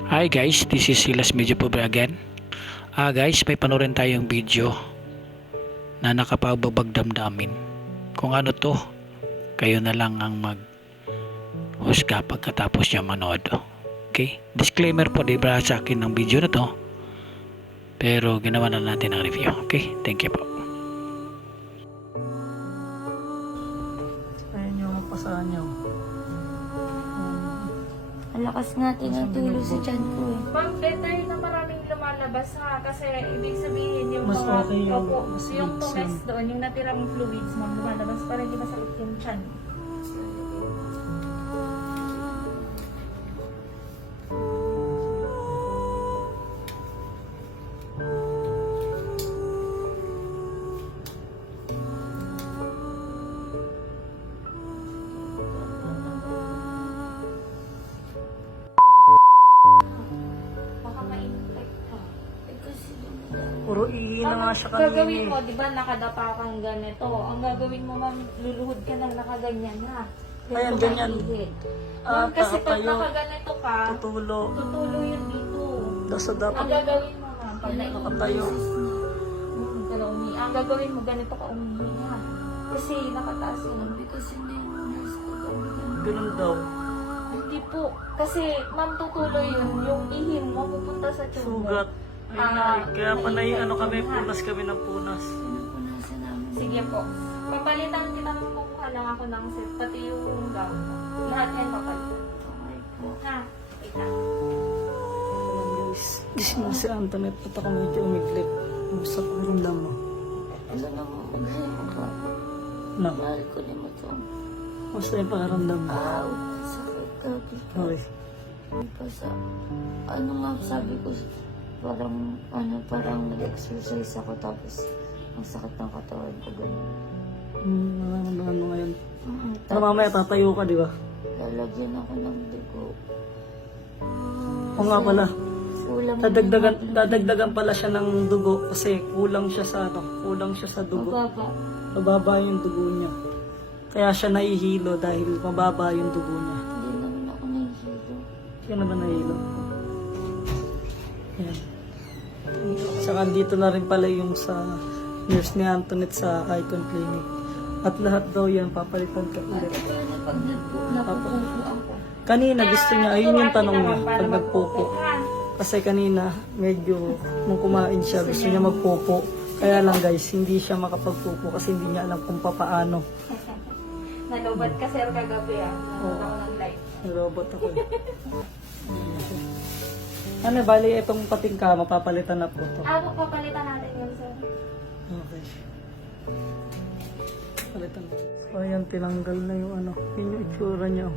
Hi guys, this is Silas Medyo Pobre again. Guys, may panoorin tayong video na nakapababag damdamin. Kung ano to, kayo na lang ang mag-husga pagkatapos niya manood. Okay? Disclaimer po, di ba sa akin ng video na to, pero ginawa na natin ang review. Okay? Thank you po. Ayun yung pasahan niyo. Ang lakas nga tinatulo sa tiyan ko eh. Ma'am, better na maraming lumalabas ha. Kasi ibig sabihin yung Mas mga, okay yung- opo, mas yung mix tumes yun. doon, yung natirang fluids ma'am, lumalabas para hindi masakit yung tiyan. Baka ma-infect ka. Eh kasi Puro ihi na nga siya kanina. Gagawin mo, di ba nakadapa kang ganito. Ang gagawin mo ma'am, luluhod ka ng nakaganyan ha. Ayan, Ganito ganyan. kaihid. Ma'am, kasi pag Nakatayo. nakaganito ka, Tutulo. tutulo yun dito. Daso dapat Ang gagawin mo ma'am, pag nakatayo. ang gagawin mo, ganito ka umihi ha. Kasi nakataas yun. kasi hindi yung nurse ko gabi. Ganun daw. Hindi po. Kasi ma'am, tutuloy yun. Yung ihim mo, pupunta sa tiyan mo. Sugat. Ay, kaya pala ano kami, punas kami ng punas. Pinupunasan namin. Sige po. Papalitan kita ng kukuha lang ako ng set. Pati yung gown mo. Lahat yan papalitan. Okay po. Ha? Wait lang. Alam guys, gising na si Antoinette at ako medyo umiglip. Sa pakiramdam mo. Alam na mo, maghahin ka. Na, Mahal ko ni mo to. basta yung pakiramdam mo. Ow! Sakit gabi ka. Okay. Hindi pa sa... Ano nga sabi ko, parang nag-exercise ako tapos ang sakit ng katawan ko ganun. Nararamdaman mo ngayon. Pero Tapos, mamaya tatayo ka, di ba? lalagyan ako ng dugo. O nga pala, Kulang dadagdagan pala siya ng dugo kasi kulang siya sa dugo. Mababa. Mababa yung dugo niya. Kaya siya nahihilo dahil mababa yung dugo niya. Hindi naman ako nahihilo. Siya na ba nahihilo? Ayan. Saka dito na rin pala yung sa nurse ni Antoinette sa Icon Clinic. At lahat daw yan papalitan ka ulit. Ito yun na pag napupupo ako. Kanina gusto niya, ayun yung tanong niya, Para pag nagpupo. ha? Kasi kanina, medyo nung kumain siya, gusto niya magpupo. Kaya lang guys, hindi siya makapagpupo kasi hindi niya alam kung papaano. Nalubat ka sir kagabi ah. Nanood ako ng live. Robot ako. Ano, bali itong pating ka, mapapalitan na po to. Papalitan natin yun sir. Okay. Palitan na. So ayan, tinanggal na yung ano, yun yung itsura niya.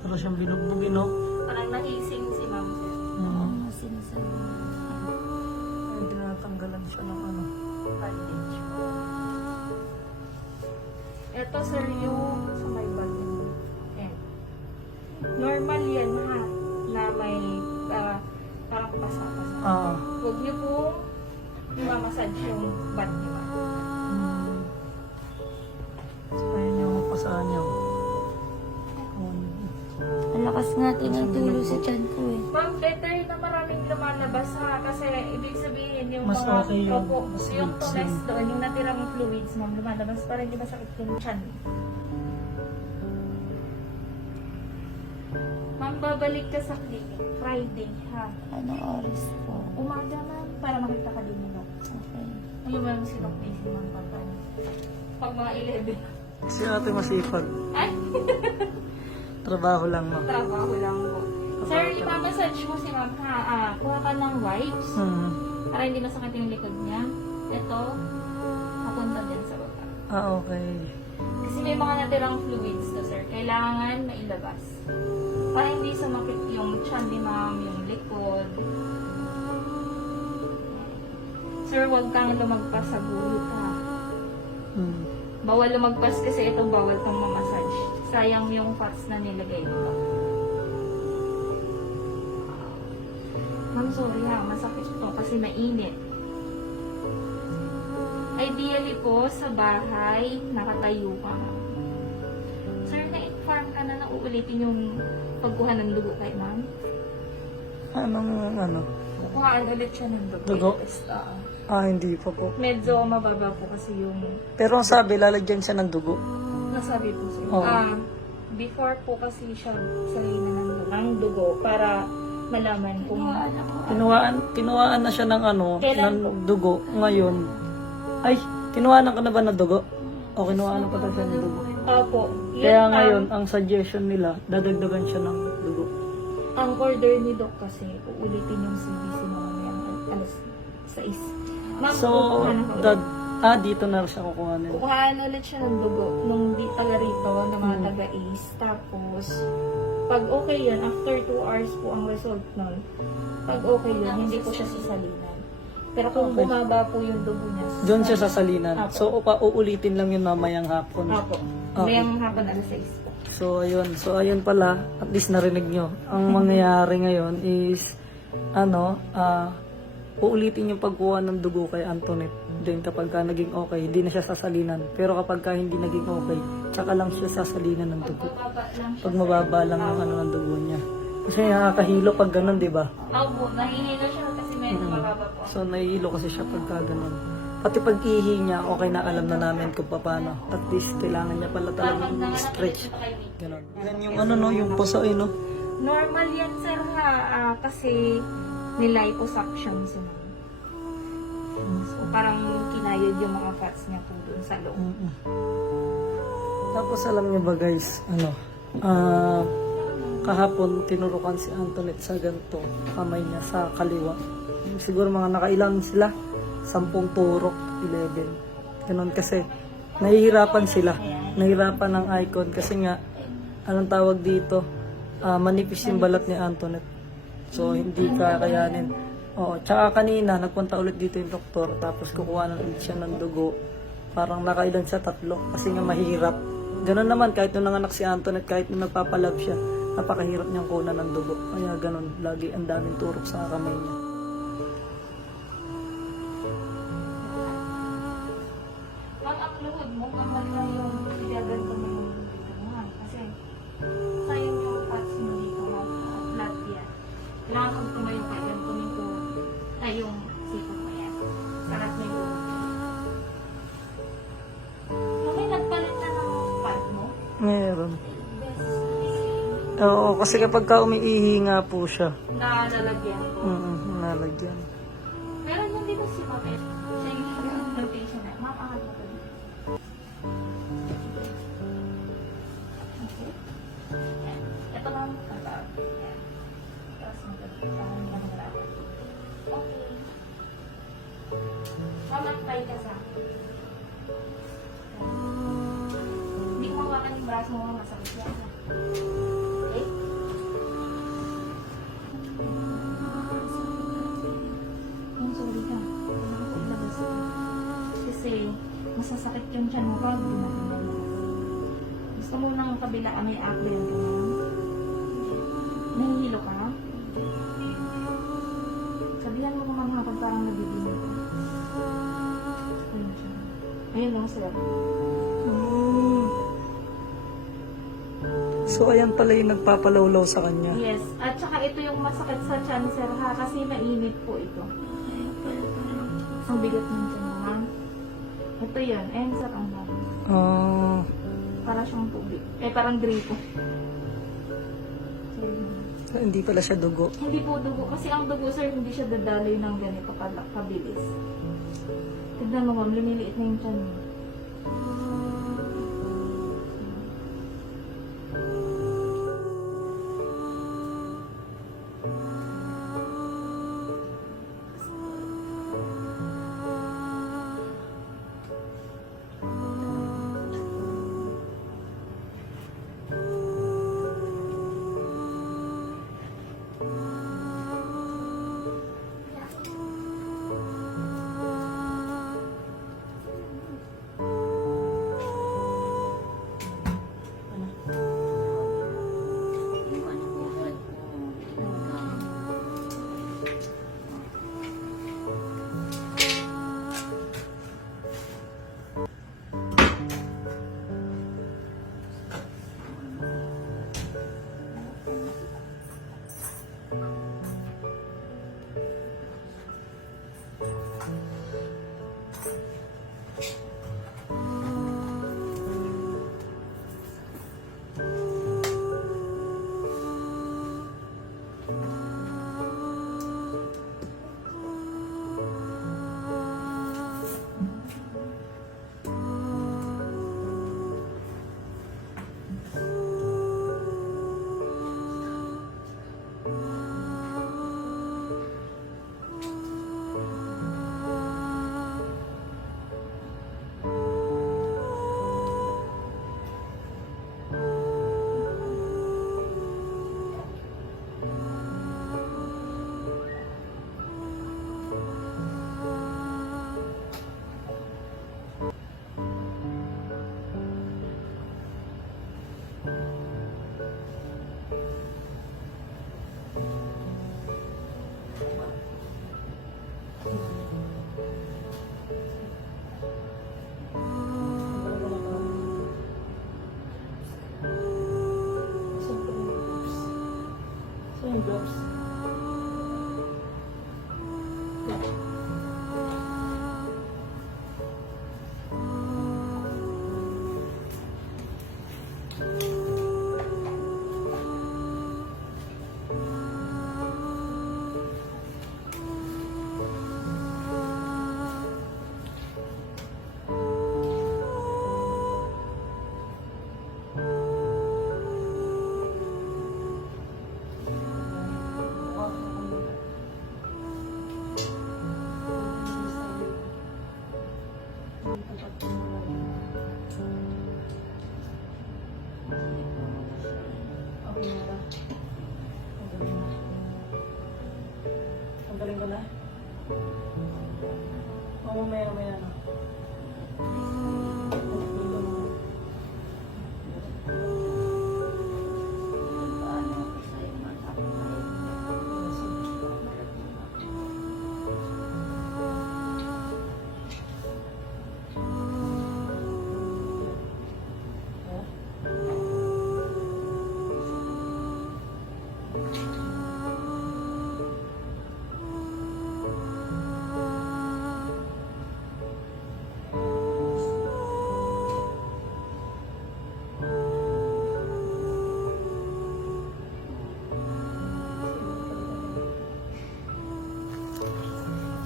Para siyang binugbugin, no? Parang nahising si ma'am sir. Ang mga sinasabi. Ayun, tinatanggalan siya ng ano. Bandage. Ito sir yung sa may bag niya. Ayan. Normal yan ha. Na may parang pasa-pasa. Ah. Huwag niyo pong mamassage yung bad niyo. So ayun yung pasahan niya. Ang lakas nga tinatulo sa tiyan ko eh. Ma'am, better na maraming lumalabas ha. Kasi ibig sabihin yung Mas mga okay yung- opo, mas yung mix tumes yun. doon, yung natirang fluids ma'am, lumalabas para hindi masakit yung tiyan. Ma'am, babalik ka sa clinic Friday ha. Anong oras po? Umaga ma'am, para makita ka din nila. Okay. Ayun mo yung sinok busy ma'am pag pag mga 11. Si ate masipag. Ay, Trabaho lang, ma'am. trabaho lang po. Sir, ipamassage mo si ma'am ha. Kuha ka ng wipes. Para hindi masakit yung likod niya. Ito, papunta din sa baba. Ah, okay. Kasi may mga natirang fluids to, sir. Kailangan mailabas. Para hindi sumakit yung tiyan ni ma'am, yung likod. Sir, huwag kang lumagpas sa guhit, ha. Bawal lumagpas kasi ito bawal kang mamassage. Sayang yung fats na nilagay nito. Ma'am, sorry ha. Masakit to kasi mainit. Ideally po, sa bahay, nakatayo ka. Sir, uulitin yung pagkuha ng dugo kay ma'am. Anong ano? Kukuhaan ulit siya ng dugo. Dugo? Yes, oo. Hindi pa po. Medyo mababa po kasi yung Pero ang sabi, lalagyan siya ng dugo. nasabi po sir. Oo. Before po kasi siya salina ng dugo para malaman kung Kinuhaan na siya ng Kailan ng dugo. Ngayon, ay, kinuhaan ka na ba ng dugo? O kinuhaan na pa siya ng dugo? Opo. Yun Kaya ang- ngayon, ang suggestion nila, dadagdagan siya ng dugo. ang order ni Doc kasi, uulitin yung CBC mo mamayang alas 6. Ma'am, So, kukuha na ko ulit. dito na siya kukuhanin. Kukuhaan ulit siya ng dugo nung di taga rito, ng mga Hmm. taga-ACE. Tapos, pag okay yun, after 2 hours po ang result nun, pag okay yun, hindi po siya sasalinan. Pero kung Okay. bumaba po yung dugo niya, Doon siya sa salinan. Apo. So, uulitin lang yun mamayang hapon. Apo. Okay. Mayang hapon alas 6 po. So, ayun. So, ayun pala. At least narinig nyo. Ang mangyayari ngayon is, uulitin yung pagkuha ng dugo kay Antoinette. Then, kapag ka naging okay, hindi na siya sasalinan. Pero kapag ka hindi naging okay, tsaka lang siya sasalinan ng dugo. Bumaba lang siya. Pag mababa lang yung ng dugo niya. Kasi nakakahilo pag ganun, di ba? Opo, nahihilo siya kasi medyo mababa po. So, nahihilo kasi siya pagka ganun. Pati pag ihi niya, okay na alam na namin kung paano. At least, kailangan niya pala Kapag talagang nanganak ulit stretch. siya kay Vicky. Ganun. Yan yung yung puso no? Normal yan, sir, ha? Kasi niliposuction siya. So, parang kinayod yung mga fats niya po dun sa loob. Tapos alam niyo ba guys, kahapon tinurukan si Antoinette sa ganito, kamay niya sa kaliwa. Siguro mga nakailang sila, 10 turok, 11. Ganun kasi, nahihirapan sila. Nahihirapan ng icon kasi nga, anong tawag dito, manipis yung balat ni Antoinette. So, hindi kakayanin. Oo, tsaka kanina, nagpunta ulit dito yung doktor, tapos kukuha na ulit siya ng dugo. Parang nakailan siya 3, kasi nga mahirap. Ganun naman, kahit nung nanganak si Antoinette, kahit nung nagpapalab siya, napakahirap niyang kunan ng dugo. Kaya ganun, lagi ang daming turok sa kamay niya. Pag ang luhod mo, kapag na yung ilagan ko mo yung dito mo, ha? Kasi sayang yung fats mo dito, ha? Flat yan. Kailangan kang tumayo ka yan, kuminto ay yung sipon mo yan. Sarap na yung luhod. Okay, nagpalit na ng pad mo? Meron. Oo, kasi kapag ka umiihi nga po siya, Nalalagyan ko. nalagyan. Meron yung dito si Mami. Siya yung notation na. Mapangat mo ko dito. Okay. Yan. Ito lang. Yan. Tapos maganda. Okay. Mamantay ka sa akin. Hindi mo mawakan yung braso mo. Masakit yan. Okay? Ang sorry ka. Kailangan ko ilabas. Kasi masasakit yung tiyan mo pag ginagawa. Gusto mo ng kabila may acne ka na? Nahihilo ka? Sabihan mo mga pag parang nabibili ka. Ayun siya. Ayun lang sila. So, ayan pala yung nagpapalawlaw sa kanya. Yes. At saka ito yung masakit sa tiyan, sir, ha? Kasi mainit po ito. Ang bigat ng tiyan mo, ha? Ito yan. Ayan, sir, ang bago. Ah, Para siyang tubig. Parang gripo. So, hindi pala siya dugo. hindi po dugo. Kasi ang dugo, sir, hindi siya dadaloy ng ganito kabilis. Tignan mo, ma'am, lumiliit na yung tiyan mo. gloves. Tanggalin ko na. O mamaya na.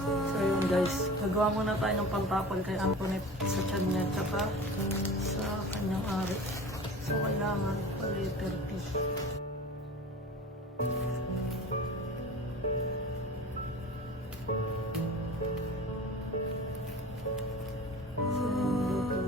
So yun guys, gagawa muna tayo ng pantapal kay Antoinette sa tiyan niya tsaka sa kanyang ari. So kailangan pa letter P. So, letter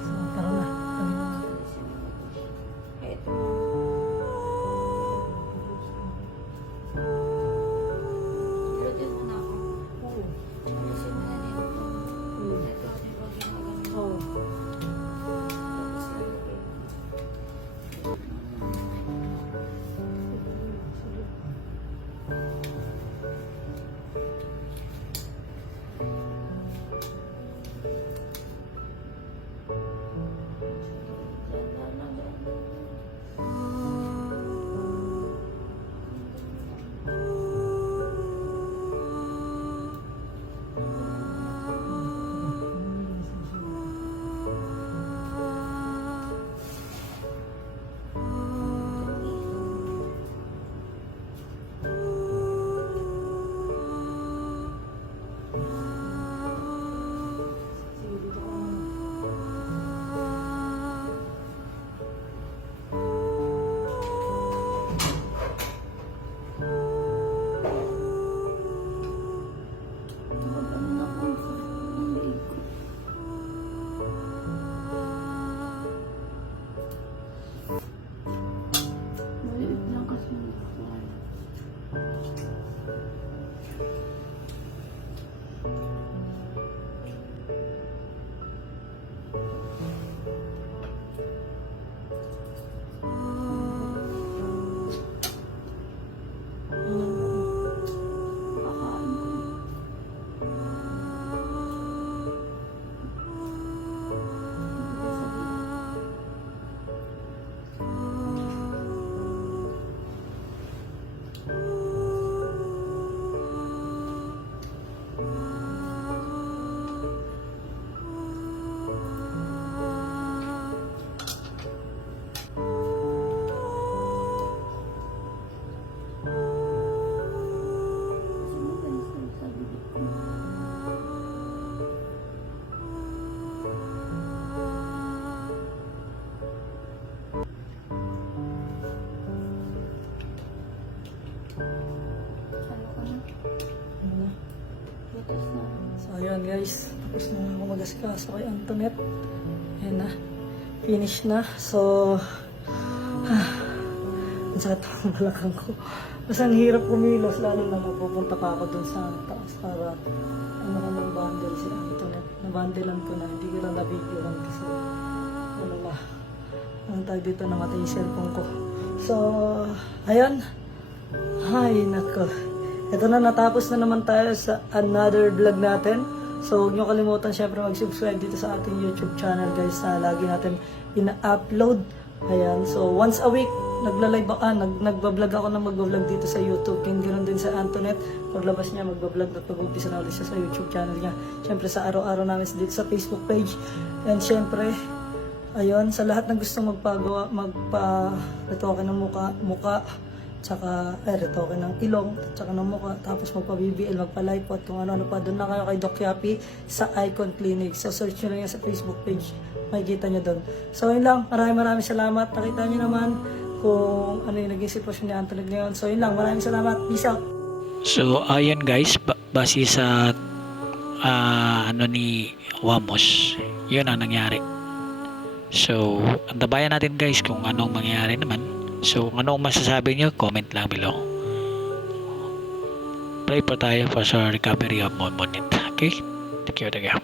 So, tara na. Ilagyan mo na ako. Oo. Alisin mo na nito. Ito, di ba ginagawa? Oo. Tapos lalagay mo. Sige, dito ka muna. Ano na ako? Ang liig ko. Maliit lang kasi nakuha. Kakain ko. Sino ba yung sabi dito? Ano ka na? Ano na? Butas na. So ayun guys, tapos na ako mag-asikaso kay Antoinette. Ayan na, finish na. So, ang sakit ang balakang ko. Kasi ang hirap kumilos, lalo na napupunta pa ako dun sa taas para ano ko ng bundle si Antoinette. Nabandelan ko na, hindi ko lang na-videoan kasi ano ba, ang tag dito namatay yung cellphone ko. So, ayun. Ay, nako. Ito na, natapos na naman tayo sa another vlog natin. So, huwag nyo kalimutan syempre mag-subscribe dito sa ating YouTube channel guys na lagi natin ina-upload. Ayan, so once a week, nagbablog ako na magbablog dito sa YouTube. Kaya ganoon din sa Antoinette. Paglabas niya, magbablog at mag-umpisa na ulit siya sa YouTube channel niya. Syempre sa araw-araw namin dito sa Facebook page. And syempre, ayun, sa lahat ng gustong magpa-retoke ng muka, tsaka retoke ng ilong, tsaka ng muka, tapos magpa-BBL, magpa-lipot, kung ano-ano pa. Doon na kayo kay Doc Yapi sa Icon Clinic. So search nyo lang yan sa Facebook page. Makikita nyo doon. So yun lang, maraming salamat. Nakita nyo naman kung ano yung naging sitwasyon ni Antoinette ngayon. So yun lang, maraming salamat. Peace out. So ayun guys, base sa ano ni Wamos, yun ang nangyari. So antabayan natin guys kung anong mangyayari naman. So kung anong masasabi nyo, comment lang below. Pray po tayo for sa recovery of Monmonit. Okay? Take care.